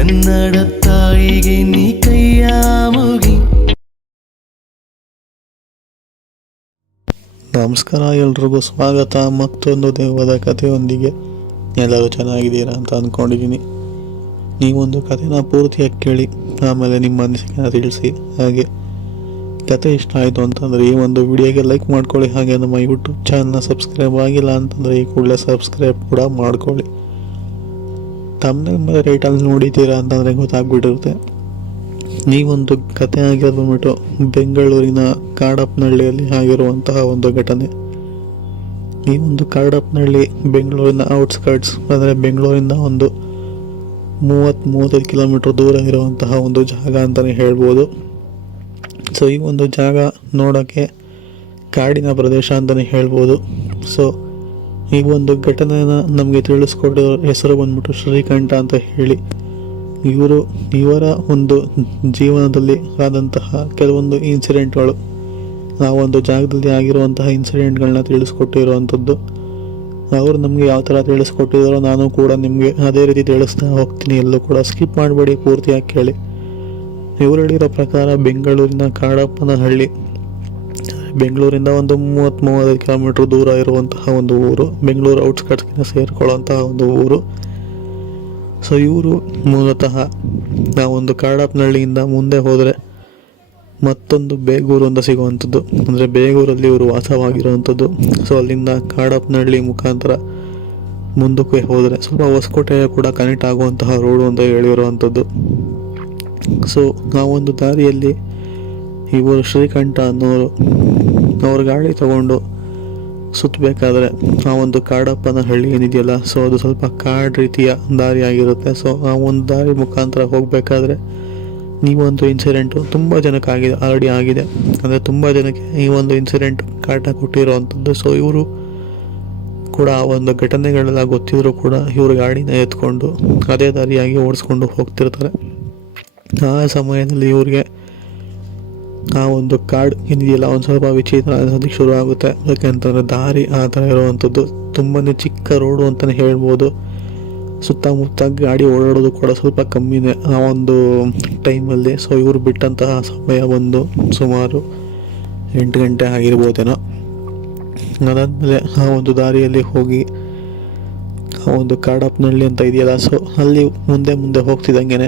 ಕನ್ನಡ ತಾಯಿಗೆ ನೀ ಕೈಯ ಮುಗಿ. ನಮಸ್ಕಾರ, ಎಲ್ರಿಗೂ ಸ್ವಾಗತ ಮತ್ತೊಂದು ದೆವ್ವದ ಕಥೆಯೊಂದಿಗೆ. ಎಲ್ಲರೂ ಚೆನ್ನಾಗಿದ್ದೀರಾ ಅಂತ ಅಂದ್ಕೊಂಡಿದ್ದೀನಿ. ನೀವೊಂದು ಕಥೆನ ಪೂರ್ತಿಯಾಗಿ ಕೇಳಿ ಆಮೇಲೆ ನಿಮ್ಮ ಅನಿಸಿಕೆನ ತಿಳಿಸಿ. ಹಾಗೆ ಕತೆ ಇಷ್ಟ ಆಯಿತು ಅಂತಂದರೆ ಈ ಒಂದು ವಿಡಿಯೋಗೆ ಲೈಕ್ ಮಾಡ್ಕೊಳ್ಳಿ. ಹಾಗೆ ನಮ್ಮ ಯೂಟ್ಯೂಬ್ ಚಾನಲ್ನ ಸಬ್ಸ್ಕ್ರೈಬ್ ಆಗಿಲ್ಲ ಅಂತಂದರೆ ಈ ಕೂಡಲೇ ಸಬ್ಸ್ಕ್ರೈಬ್ ಕೂಡ ಮಾಡ್ಕೊಳ್ಳಿ. ತಮ್ಮನೇಲ್ ಮೇಲೆ ರೈಟಲ್ಲಿ ನೋಡಿದ್ದೀರಾ ಅಂತಂದರೆ ಗೊತ್ತಾಗ್ಬಿಟ್ಟಿರುತ್ತೆ. ನೀವೊಂದು ಕತೆ ಆಗಿರೋದು ಬಂದ್ಬಿಟ್ಟು ಬೆಂಗಳೂರಿನ ಕಾಡಪ್ಪನಹಳ್ಳಿಯಲ್ಲಿ ಆಗಿರುವಂತಹ ಒಂದು ಘಟನೆ. ಈ ಒಂದು ಕಾಡಪ್ಪನಹಳ್ಳಿ ಬೆಂಗಳೂರಿನ ಔಟ್ಸ್ಕರ್ಟ್ಸ್, ಅಂದರೆ ಬೆಂಗಳೂರಿಂದ ಒಂದು 30-35 ಕಿಲೋಮೀಟರ್ ದೂರ ಇರುವಂತಹ ಒಂದು ಜಾಗ ಅಂತಲೇ ಹೇಳ್ಬೋದು. ಸೊ ಈ ಒಂದು ಜಾಗ ನೋಡೋಕ್ಕೆ ಕಾಡಿನ ಪ್ರದೇಶ ಅಂತಲೇ ಹೇಳ್ಬೋದು. ಸೊ ಈ ಒಂದು ಘಟನೆನ ನಮಗೆ ತಿಳಿಸ್ಕೊಡೋ ಹೆಸರು ಬಂದ್ಬಿಟ್ಟು ಶ್ರೀಕಂಠ ಅಂತ ಹೇಳಿ. ಇವರ ಒಂದು ಜೀವನದಲ್ಲಿ ಆದಂತಹ ಕೆಲವೊಂದು ಇನ್ಸಿಡೆಂಟ್ಗಳು, ಆ ಒಂದು ಜಾಗದಲ್ಲಿ ಆಗಿರುವಂತಹ ಇನ್ಸಿಡೆಂಟ್ಗಳನ್ನ ತಿಳಿಸ್ಕೊಟ್ಟಿರುವಂಥದ್ದು. ಅವರು ನಮಗೆ ಯಾವ ಥರ ತಿಳಿಸ್ಕೊಟ್ಟಿದ್ದಾರೋ ನಾನು ಕೂಡ ನಿಮಗೆ ಅದೇ ರೀತಿ ತಿಳಿಸ್ತಾ ಹೋಗ್ತೀನಿ. ಎಲ್ಲೂ ಕೂಡ ಸ್ಕಿಪ್ ಮಾಡಬೇಡಿ, ಪೂರ್ತಿಯಾಗಿ ಕೇಳಿ. ಇವರು ಹೇಳಿರೋ ಪ್ರಕಾರ ಬೆಂಗಳೂರಿನ ಕಾಡಪ್ಪನಹಳ್ಳಿ ಬೆಂಗಳೂರಿಂದ ಒಂದು 30-35 ಕಿಲೋಮೀಟರ್ ದೂರ ಇರುವಂತಹ ಒಂದು ಊರು, ಬೆಂಗಳೂರು ಔಟ್ಸ್ಕರ್ಟ್ಸ್ಗೆ ಸೇರಿಕೊಳ್ಳುವಂತಹ ಒಂದು ಊರು. ಸೊ ಇವರು ಮೂಲತಃ ನಾವೊಂದು ಕಾಡಪ್ಪನಹಳ್ಳಿಯಿಂದ ಮುಂದೆ ಹೋದರೆ ಮತ್ತೊಂದು ಬೇಗೂರು ಅಂತ ಸಿಗುವಂಥದ್ದು, ಅಂದರೆ ಬೇಗೂರಲ್ಲಿ ಇವರು ವಾಸವಾಗಿರುವಂಥದ್ದು. ಸೊ ಅಲ್ಲಿಂದ ಕಾಡಪ್ಪನಹಳ್ಳಿ ಮುಖಾಂತರ ಮುಂದಕ್ಕೆ ಹೋದರೆ ಸ್ವಲ್ಪ ಹೊಸಕೋಟೆಯ ಕೂಡ ಕನೆಕ್ಟ್ ಆಗುವಂತಹ ರೋಡು ಅಂತ ಹೇಳಿರುವಂಥದ್ದು. ಸೊ ಆ ಒಂದು ದಾರಿಯಲ್ಲಿ ಇವರು ಶ್ರೀಕಂಠ ಅನ್ನೋರು ಅವ್ರ ಗಾಡಿ ತಗೊಂಡು ಸುತ್ತಬೇಕಾದ್ರೆ ಆ ಒಂದು ಕಾಡಪ್ಪನಹಳ್ಳಿ ಏನಿದೆಯಲ್ಲ, ಸೊ ಅದು ಸ್ವಲ್ಪ ಕಾಡು ರೀತಿಯ ದಾರಿ ಆಗಿರುತ್ತೆ. ಸೊ ಆ ಒಂದು ದಾರಿ ಮುಖಾಂತರ ಹೋಗಬೇಕಾದ್ರೆ ಈ ಒಂದು ಇನ್ಸಿಡೆಂಟು ತುಂಬ ಜನಕ್ಕೆ ಆಲ್ರೆಡಿ ಆಗಿದೆ. ಅಂದರೆ ತುಂಬ ಜನಕ್ಕೆ ಈ ಒಂದು ಇನ್ಸಿಡೆಂಟ್ ಕಾಟ ಕೊಟ್ಟಿರೋವಂಥದ್ದು. ಸೊ ಇವರು ಕೂಡ ಆ ಒಂದು ಘಟನೆಗಳೆಲ್ಲ ಗೊತ್ತಿದ್ರು ಕೂಡ ಇವರು ಗಾಡಿನ ಎತ್ಕೊಂಡು ಅದೇ ದಾರಿಯಾಗಿ ಓಡಿಸ್ಕೊಂಡು ಹೋಗ್ತಿರ್ತಾರೆ. ಆ ಸಮಯದಲ್ಲಿ ಇವ್ರಿಗೆ ಆ ಒಂದು ಕಾಡು ಏನಿದೆಯಲ್ಲ ಒಂದು ಸ್ವಲ್ಪ ವಿಚಿತ್ರ ಅನ್ಸೋದಕ್ಕೆ ಶುರು ಆಗುತ್ತೆ. ಯಾಕೆಂತಂದರೆ ದಾರಿ ಆ ಥರ ಇರುವಂಥದ್ದು ತುಂಬಾ ಚಿಕ್ಕ ರೋಡು ಅಂತಲೇ ಹೇಳ್ಬೋದು. ಸುತ್ತಮುತ್ತ ಗಾಡಿ ಓಡಾಡೋದು ಕೂಡ ಸ್ವಲ್ಪ ಕಮ್ಮಿನೇ ಆ ಒಂದು ಟೈಮಲ್ಲಿ. ಸೊ ಇವರು ಬಿಟ್ಟಂತಹ ಸಮಯ ಒಂದು ಸುಮಾರು 8 ಗಂಟೆ ಆಗಿರ್ಬೋದೇನೋ. ಅದಾದಮೇಲೆ ಆ ಒಂದು ದಾರಿಯಲ್ಲಿ ಹೋಗಿ ಆ ಒಂದು ಕಾಡಪ್ಪನಹಳ್ಳಿ ಅಂತ ಇದೆಯಲ್ಲ, ಸೊ ಅಲ್ಲಿ ಮುಂದೆ ಹೋಗ್ತಿದ್ದಂಗೆ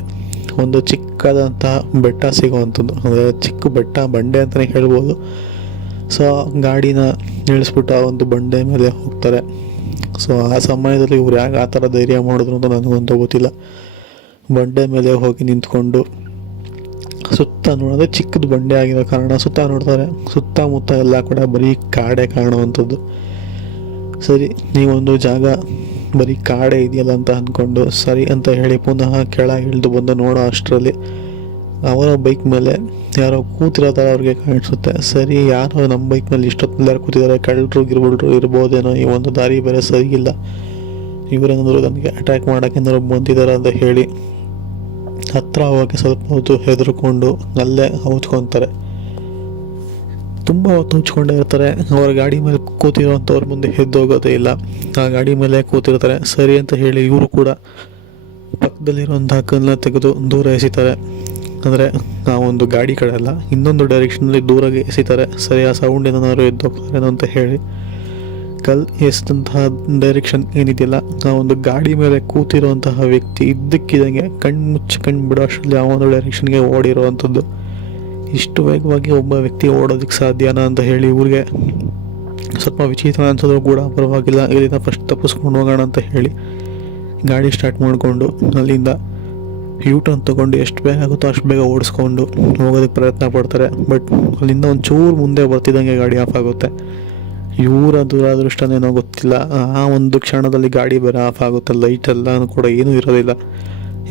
ಒಂದು ಚಿಕ್ಕದಂತಹ ಬೆಟ್ಟ ಸಿಗುವಂಥದ್ದು, ಅಂದರೆ ಚಿಕ್ಕ ಬೆಟ್ಟ ಬಂಡೆ ಅಂತಲೇ ಹೇಳ್ಬೋದು. ಸೊ ಗಾಡಿನ ಇಳಿಸ್ಬಿಟ್ಟು ಆ ಒಂದು ಬಂಡೆ ಮೇಲೆ ಹೋಗ್ತಾರೆ. ಸೊ ಆ ಸಮಯದಲ್ಲಿ ಇವ್ರು ಯಾಕೆ ಆ ಥರ ಧೈರ್ಯ ಮಾಡಿದ್ರು ಅಂತ ನನಗಂತೂ ಗೊತ್ತಿಲ್ಲ. ಬಂಡೆ ಮೇಲೆ ಹೋಗಿ ನಿಂತ್ಕೊಂಡು ಸುತ್ತ ನೋಡಿದ್ರೆ ಚಿಕ್ಕದು ಬಂಡೆ ಆಗಿರೋ ಕಾರಣ ಸುತ್ತ ನೋಡ್ತಾರೆ. ಸುತ್ತಮುತ್ತ ಎಲ್ಲ ಕೂಡ ಬರೀ ಕಾಡೇ ಕಾಣುವಂಥದ್ದು. ಸರಿ, ನೀವೊಂದು ಜಾಗ ಬರೀ ಕಾಡೇ ಇದೆಯಲ್ಲ ಅಂತ ಅಂದ್ಕೊಂಡು ಸರಿ ಅಂತ ಹೇಳಿ ಪುನಃ ಕೆಳಗೆ ಇಳಿದು ಬಂದು ನೋಡೋ ಅಷ್ಟರಲ್ಲಿ ಅವರ ಬೈಕ್ ಮೇಲೆ ಯಾರೋ ಕೂತಿರೋ ಥರ ಅವ್ರಿಗೆ ಕಾಣಿಸುತ್ತೆ. ಸರಿ, ಯಾರೋ ನಮ್ಮ ಬೈಕ್ ಮೇಲೆ ಇಷ್ಟೊತ್ತಿನಲ್ಲಿ ಯಾರು ಕೂತಿದ್ದಾರೆ, ಕಳ್ಳರು ಇರ್ಬೋದೇನೋ, ಈ ಒಂದು ದಾರಿ ಬೇರೆ ಸರಿಯಿಲ್ಲ, ಇವರೇನಾದರೂ ನನಗೆ ಅಟ್ಯಾಕ್ ಮಾಡೋಕ್ಕೇನಾದ್ರು ಬಂದಿದ್ದಾರೆ ಅಂತ ಹೇಳಿ ಹತ್ರ ಹೋಗೋಕ್ಕೆ ಸ್ವಲ್ಪ ಹೊತ್ತು ಹೆದರ್ಕೊಂಡು ಅಲ್ಲೇ ಹೌಚ್ಕೊತಾರೆ. ತುಂಬ ಹೊತ್ತು ಹಚ್ಕೊಂಡೇ ಇರ್ತಾರೆ. ಅವರ ಗಾಡಿ ಮೇಲೆ ಕೂತಿರೋಂಥವ್ರ ಮುಂದೆ ಎದ್ದೋಗೋದೇ ಇಲ್ಲ, ಆ ಗಾಡಿ ಮೇಲೆ ಕೂತಿರ್ತಾರೆ. ಸರಿ ಅಂತ ಹೇಳಿ ಇವರು ಕೂಡ ಪಕ್ಕದಲ್ಲಿರುವಂಥ ಕಲ್ಲನ್ನ ತೆಗೆದು ದೂರ ಎಸಿತಾರೆ. ಅಂದರೆ ಆ ಒಂದು ಗಾಡಿ ಕಡೆ ಅಲ್ಲ, ಇನ್ನೊಂದು ಡೈರೆಕ್ಷನಲ್ಲಿ ದೂರಾಗಿ ಎಸಿತಾರೆ. ಸರಿ, ಆ ಸೌಂಡ್ ಏನಾದ್ರು ಎದ್ದೋಗ್ತಾರೇನೋ ಅಂತ ಹೇಳಿ ಕಲ್ಲು ಎಸಿದಂತಹ ಡೈರೆಕ್ಷನ್ ಏನಿದೆಯಲ್ಲ, ಆ ಒಂದು ಗಾಡಿ ಮೇಲೆ ಕೂತಿರೋಂತಹ ವ್ಯಕ್ತಿ ಇದ್ದಕ್ಕಿದ್ದಂಗೆ ಕಣ್ಣು ಬಿಡೋ ಅಷ್ಟರಲ್ಲಿ ಆ ಒಂದು ಡೈರೆಕ್ಷನ್ಗೆ ಓಡಿರೋವಂಥದ್ದು. ಇಷ್ಟು ವೇಗವಾಗಿ ಒಬ್ಬ ವ್ಯಕ್ತಿ ಓಡೋದಕ್ಕೆ ಸಾಧ್ಯನಾ ಅಂತ ಹೇಳಿ ಇವ್ರಿಗೆ ಸ್ವಲ್ಪ ವಿಚಿತ್ರ ಅನ್ಸೋದು ಕೂಡ ಪರವಾಗಿಲ್ಲ, ಇಲ್ಲಿಂದ ಫಸ್ಟ್ ತಪ್ಪಿಸ್ಕೊಂಡು ಹೋಗೋಣ ಅಂತ ಹೇಳಿ ಗಾಡಿ ಸ್ಟಾರ್ಟ್ ಮಾಡಿಕೊಂಡು ಅಲ್ಲಿಂದ ಯೂಟರ್ನ್ ತೊಗೊಂಡು ಎಷ್ಟು ಬೇಗ ಆಗುತ್ತೋ ಅಷ್ಟು ಬೇಗ ಓಡಿಸ್ಕೊಂಡು ಹೋಗೋದಕ್ಕೆ ಪ್ರಯತ್ನ ಪಡ್ತಾರೆ. ಬಟ್ ಅಲ್ಲಿಂದ ಒಂದು ಚೂರು ಮುಂದೆ ಬರ್ತಿದ್ದಂಗೆ ಗಾಡಿ ಆಫ್ ಆಗುತ್ತೆ. ಇವರ ದುರಾದೃಷ್ಟನೇನೋ ಗೊತ್ತಿಲ್ಲ, ಆ ಒಂದು ಕ್ಷಣದಲ್ಲಿ ಗಾಡಿ ಬೇರೆ ಆಫ್ ಆಗುತ್ತೆ. ಲೈಟ್ ಎಲ್ಲ ಕೂಡ ಏನೂ ಇರೋದಿಲ್ಲ.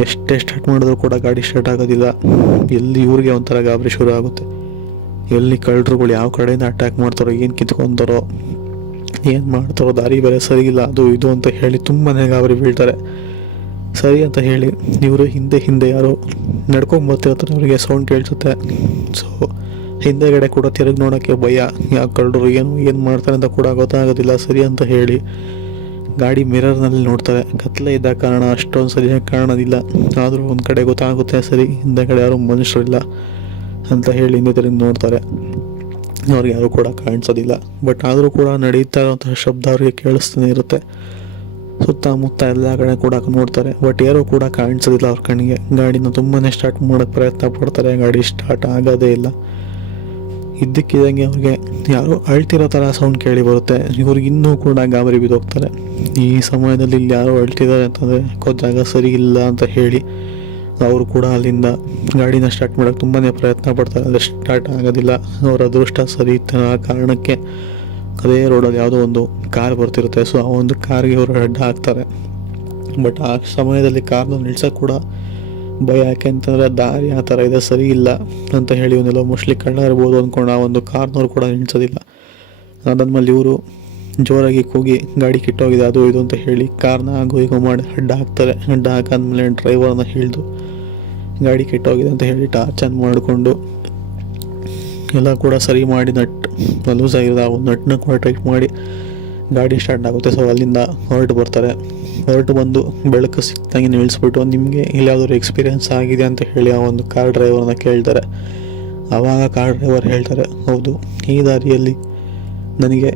ಎಷ್ಟೇ ಸ್ಟಾರ್ಟ್ ಮಾಡಿದ್ರು ಕೂಡ ಗಾಡಿ ಸ್ಟಾರ್ಟ್ ಆಗೋದಿಲ್ಲ. ಎಲ್ಲಿ ಇವ್ರಿಗೆ ಒಂಥರ ಗಾಬರಿ ಶುರು ಆಗುತ್ತೆ. ಎಲ್ಲಿ ಕಳ್ಳರುಗಳು ಯಾವ ಕಡೆಯಿಂದ ಅಟ್ಯಾಕ್ ಮಾಡ್ತಾರೋ, ಏನು ಕಿತ್ಕೊತಾರೋ, ಏನು ಮಾಡ್ತಾರೋ, ದಾರಿ ಬೇರೆ ಸರಿಯಿಲ್ಲ, ಅದು ಇದು ಅಂತ ಹೇಳಿ ತುಂಬಾ ಗಾಬರಿ ಬೀಳ್ತಾರೆ. ಸರಿ ಅಂತ ಹೇಳಿ ಇವರು ಹಿಂದೆ ಯಾರೋ ನಡ್ಕೊಂಡು ಬರ್ತಿರ್ತಾರೆ. ಅವರಿಗೆ ಸೌಂಡ್ ಕೇಳಿಸುತ್ತೆ. ಸೊ ಹಿಂದೆಗಡೆ ಕೂಡ ತಿರುಗಿ ನೋಡೋಕ್ಕೆ ಭಯ, ಯಾವ ಕಳ್ಳರು ಏನು ಮಾಡ್ತಾರೆ ಅಂತ ಕೂಡ ಗೊತ್ತಾಗೋದಿಲ್ಲ. ಸರಿ ಅಂತ ಹೇಳಿ ಗಾಡಿ ಮಿರರ್ನಲ್ಲಿ ನೋಡ್ತಾರೆ. ಕತ್ಲೆ ಇದ್ದ ಕಾರಣ ಅಷ್ಟೊಂದು ಸರಿಯಾಗಿ ಕಾಣೋದಿಲ್ಲ. ಆದರೂ ಒಂದು ಕಡೆ ಗೊತ್ತಾಗುತ್ತೆ ಸರಿ ಹಿಂದೆ ಕಡೆ ಯಾರೂ ಮನುಷ್ಯರಿಲ್ಲ ಅಂತ ಹೇಳಿ ಹಿಂದೆ ತಿರುಗಿ ನೋಡ್ತಾರೆ. ಅವ್ರಿಗೆ ಯಾರೂ ಕೂಡ ಕಾಣಿಸೋದಿಲ್ಲ. ಬಟ್ ಆದರೂ ಕೂಡ ನಡೀತಾ ಇರೋಂತಹ ಶಬ್ದ ಅವ್ರಿಗೆ ಕೇಳಿಸ್ತಾನೆ ಇರುತ್ತೆ. ಸುತ್ತಮುತ್ತ ಎಲ್ಲ ಕಡೆ ಕೂಡ ನೋಡ್ತಾರೆ. ಬಟ್ ಯಾರೂ ಕೂಡ ಕಾಣಿಸೋದಿಲ್ಲ ಅವ್ರ ಕಣ್ಣಿಗೆ. ಗಾಡಿನ ತುಂಬಾ ಸ್ಟಾರ್ಟ್ ಮಾಡೋಕ್ಕೆ ಪ್ರಯತ್ನ ಪಡ್ತಾರೆ. ಗಾಡಿ ಸ್ಟಾರ್ಟ್ ಆಗೋದೇ ಇಲ್ಲ. ಇದ್ದಕ್ಕಿದ್ದಂಗೆ ಅವ್ರಿಗೆ ಯಾರೋ ಅಳ್ತಿರೋ ಥರ ಸೌಂಡ್ ಕೇಳಿ ಬರುತ್ತೆ. ಇವ್ರಿಗೆ ಇನ್ನೂ ಕೂಡ ಗಾಬರಿ ಬಿದ್ದೋಗ್ತಾರೆ. ಈ ಸಮಯದಲ್ಲಿ ಇಲ್ಲಿ ಯಾರೋ ಅಳ್ತಿದ್ದಾರೆ ಅಂತಂದರೆ ಜಾಗ ಸರಿ ಇಲ್ಲ ಅಂತ ಹೇಳಿ ಅವರು ಕೂಡ ಅಲ್ಲಿಂದ ಗಾಡಿನ ಸ್ಟಾರ್ಟ್ ಮಾಡೋಕ್ಕೆ ತುಂಬಾ ಪ್ರಯತ್ನ ಪಡ್ತಾರೆ. ಆದರೆ ಸ್ಟಾರ್ಟ್ ಆಗೋದಿಲ್ಲ. ಅವ್ರ ಅದೃಷ್ಟ ಸರಿ ಇತ್ತು ಆ ಕಾರಣಕ್ಕೆ ಅದೇ ರೋಡಲ್ಲಿ ಯಾವುದೋ ಒಂದು ಕಾರ್ ಬರ್ತಿರುತ್ತೆ. ಸೊ ಆ ಒಂದು ಕಾರ್ಗೆ ಅವರು ಅಡ್ಡ ಹಾಕ್ತಾರೆ. ಬಟ್ ಆ ಸಮಯದಲ್ಲಿ ಕಾರ್ನ ನಿಲ್ಸೋಕ್ಕೆ ಕೂಡ ಭಯ. ಯಾಕೆಂತಂದರೆ ದಾರಿ ಆ ಥರ ಇದೆ, ಸರಿ ಇಲ್ಲ ಅಂತ ಹೇಳಿ ಇವನ್ನೆಲ್ಲ ಮೋಸ್ಟ್ಲಿ ಕಳ್ಳ ಇರ್ಬೋದು ಅಂದ್ಕೊಂಡು ಆ ಒಂದು ಕಾರ್ನವ್ರು ಕೂಡ ನಿಲ್ಸೋದಿಲ್ಲ. ಅದಾದ್ಮೇಲೆ ಇವರು ಜೋರಾಗಿ ಕೂಗಿ ಗಾಡಿ ಕಿಟ್ಟೋಗಿದೆ ಅದು ಇದು ಅಂತ ಹೇಳಿ ಕಾರ್ನ ಆಗೋ ಹೀಗೋ ಮಾಡಿ ಅಡ್ಡ ಹಾಕ್ತಾರೆ. ಅಡ್ಡ ಹಾಕಾದ್ಮೇಲೆ ಡ್ರೈವರ್ನ ಹಿಡಿದು ಗಾಡಿ ಕೆಟ್ಟೋಗಿದೆ ಅಂತ ಹೇಳಿ ಟಾರ್ಚ್ ಆನ್ ಮಾಡಿಕೊಂಡು ಎಲ್ಲ ಕೂಡ ಸರಿ ಮಾಡಿ ಲೂಸ್ ಆಗಿರೋದು ಆ ಒಂದು ನಟ್ಟನ್ನ ಕೂಡ ಟೈಟ್ ಮಾಡಿ ಗಾಡಿ ಸ್ಟಾರ್ಟ್ ಆಗುತ್ತೆ. ಸೊ ಅಲ್ಲಿಂದ ಹೊರಟು ಬಂದು ಬೆಳಕು ಸಿಕ್ಕಿದಂಗೆ ನಿಲ್ಲಿಸ್ಬಿಟ್ಟು ನಿಮಗೆ ಎಲ್ಲಾದರೂ ಎಕ್ಸ್ಪೀರಿಯೆನ್ಸ್ ಆಗಿದೆ ಅಂತ ಹೇಳಿ ಆ ಒಂದು ಕಾರ್ ಡ್ರೈವರ್ನ ಕೇಳ್ತಾರೆ. ಆವಾಗ ಕಾರ್ ಡ್ರೈವರ್ ಹೇಳ್ತಾರೆ, ಹೌದು ಈ ದಾರಿಯಲ್ಲಿ ನನಗೆ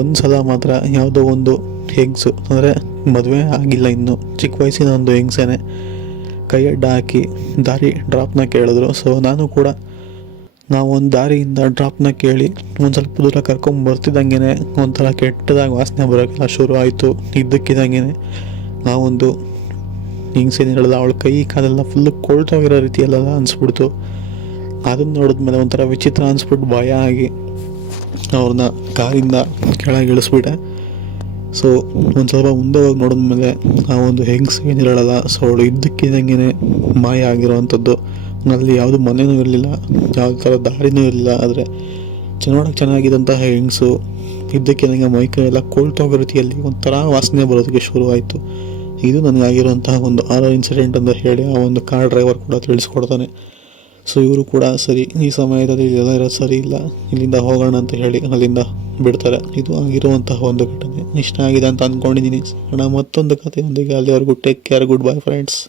ಒಂದು ಸಲ ಮಾತ್ರ ಯಾವುದೋ ಒಂದು ಹೆಂಗಸು, ಅಂದರೆ ಮದುವೆ ಆಗಿಲ್ಲ ಇನ್ನೂ ಚಿಕ್ಕ ವಯಸ್ಸಿನ ಒಂದು ಹೆಂಗಸೇನೆ ಕೈ ಅಡ್ಡ ಹಾಕಿ ದಾರಿ ಡ್ರಾಪ್ನ ಕೇಳಿದ್ರು. ಸೊ ನಾನು ಕೂಡ ನಾವು ಒಂದು ದಾರಿಯಿಂದ ಡ್ರಾಪ್ನ ಕೇಳಿ ಒಂದು ಸ್ವಲ್ಪ ದೂರ ಕರ್ಕೊಂಬರ್ತಿದ್ದಂಗೆ ಒಂಥರ ಕೆಟ್ಟದಾಗಿ ವಾಸನೆ ಬರೋಕ್ಕೆಲ್ಲ ಶುರು ಆಯಿತು. ಇದ್ದಕ್ಕಿದ್ದಂಗೆ ಆ ಒಂದು ಹಿಂಗ್ಸೇನು ಹೇಳಿದ ಅವಳ ಕೈ ಕಾಲೆಲ್ಲ ಫುಲ್ಲು ಕೊಳ್ತೋಗಿರೋ ರೀತಿಯೆಲ್ಲ ಅನಿಸ್ಬಿಡ್ತು. ಅದನ್ನು ನೋಡಿದ್ಮೇಲೆ ಒಂಥರ ವಿಚಿತ್ರ ಅನಿಸ್ಬಿಟ್ಟು ಭಯ ಆಗಿ ಅವ್ರನ್ನ ಕಾರಿಂದ ಕೆಳಗೆ ಇಳಿಸ್ಬಿಟ್ಟೆ. ಸೊ ಒಂದು ಸ್ವಲ್ಪ ಮುಂದೆ ಹೋಗಿ ನೋಡಿದ್ಮೇಲೆ ಆ ಒಂದು ಹೆಂಗ್ಸ್ ಏನಿರಲ್ಲ, ಸೊ ಅವಳು ಇದ್ದಕ್ಕಿದ್ದಂಗೆ ಮಾಯ ಆಗಿರೋವಂಥದ್ದು. ಅಲ್ಲಿ ಯಾವುದು ಮನೆಯೂ ಇರಲಿಲ್ಲ, ಯಾವುದೇ ಥರ ದಾರಿನೂ ಇರಲಿಲ್ಲ. ಆದರೆ ನೋಡೋಕೆ ಚೆನ್ನಾಗಿದ್ದಂತಹ ಹೆಂಗಸು ಇದ್ದಕ್ಕಿದ್ದಂಗೆ ಮೈಕೈ ಎಲ್ಲ ಕೊಳ್ತೋಗೋ ರೀತಿಯಲ್ಲಿ ಒಂಥರ ವಾಸನೆ ಬರೋದಕ್ಕೆ ಶುರು ಆಯಿತು. ಇದು ನನಗಾಗಿರುವಂತಹ ಒಂದು ಹಾರರ್ ಇನ್ಸಿಡೆಂಟ್ ಅಂತ ಹೇಳಿ ಆ ಒಂದು ಕಾರ್ ಡ್ರೈವರ್ ಕೂಡ ತಿಳಿಸ್ಕೊಡ್ತಾನೆ. ಸೊ ಇವರು ಕೂಡ ಸರಿ ಈ ಸಮಯದಲ್ಲಿ ಇದೆಲ್ಲ ಇರೋದು ಸರಿ ಇಲ್ಲ, ಇಲ್ಲಿಂದ ಹೋಗೋಣ ಅಂತ ಹೇಳಿ ಅಲ್ಲಿಂದ ಬಿಡ್ತಾರೆ. ಇದು ಆಗಿರುವಂತಹ ಒಂದು ಘಟನೆ. ಇಷ್ಟ ಆಗಿದೆ ಅಂತ ಅಂದ್ಕೊಂಡಿದ್ದೀನಿ. ಮತ್ತೊಂದು ಕಥೆಯೊಂದಿಗೆ ಅಲ್ಲಿವರೆಗೂ take care, good bye friends.